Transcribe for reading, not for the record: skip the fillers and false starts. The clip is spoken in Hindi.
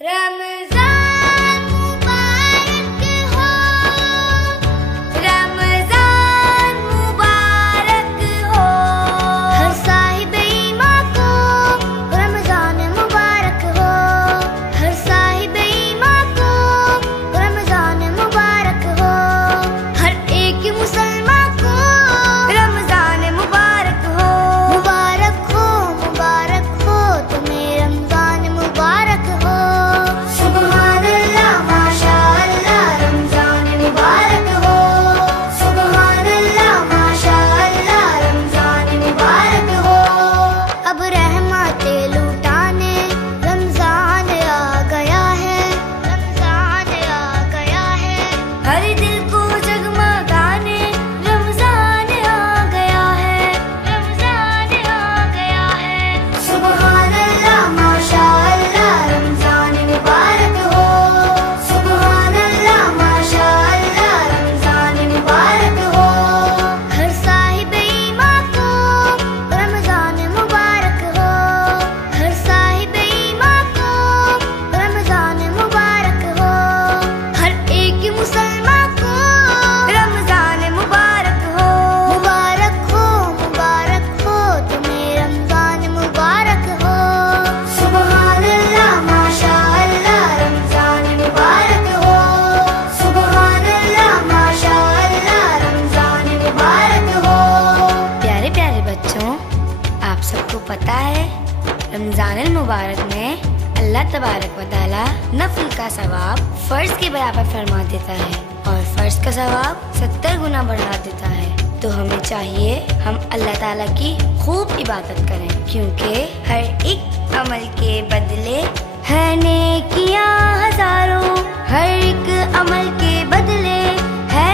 रमज़ान मुबारक हो, रमज़ान मुबारक हो। हर साहिब ईमान को रमज़ान मुबारक हो, हर साहिब ईमान को रमज़ान मुबारक हो। हर एक मुसलमान को रमज़ान मुबारक हो। मुबारक हो तुम्हें रमज़ान मुबारक हो। सुभान अल्लाह माशाअल्लाह रमज़ान मुबारक हो। सुभान अल्लाह माशाअल्लाह रमज़ान मुबारक हो। अब रहमतें लुटाने रमज़ान आ गया है, रमज़ान आ गया है। हर दिल को जगमगाने रमज़ान आ गया है, रमज़ान आ गया है। सुभान अल्लाह माशाअल्लाह रमज़ान मुबारक हो। सुभान अल्लाह माशाअल्लाह रमज़ान मुबारक हो। हर साहिब ईमान को रमज़ान मुबारक हो, हर साहिब ईमान को रमज़ान मुबारक हो। हर एक मुसलमान को रमज़ान मुबारक हो। मुबारक हो तुम्हें रमज़ान मुबारक हो। सुभान अल्लाह माशाअल्लाह रमज़ान मुबारक हो। सुभान अल्लाह माशाअल्लाह रमज़ान मुबारक हो। प्यारे प्यारे बच्चों, आप सबको पता है रमज़ान मुबारक में अल्लाह तबारक व तआला नफल का सवाब फर्ज के बराबर फरमा देता है और फर्ज का सवाब 70 गुना बढ़ा देता है। तो हमें चाहिए हम अल्लाह ताला की खूब इबादत करें, क्योंकि हर एक अमल के बदले है नेकियां हजारों, हर एक अमल के बदले है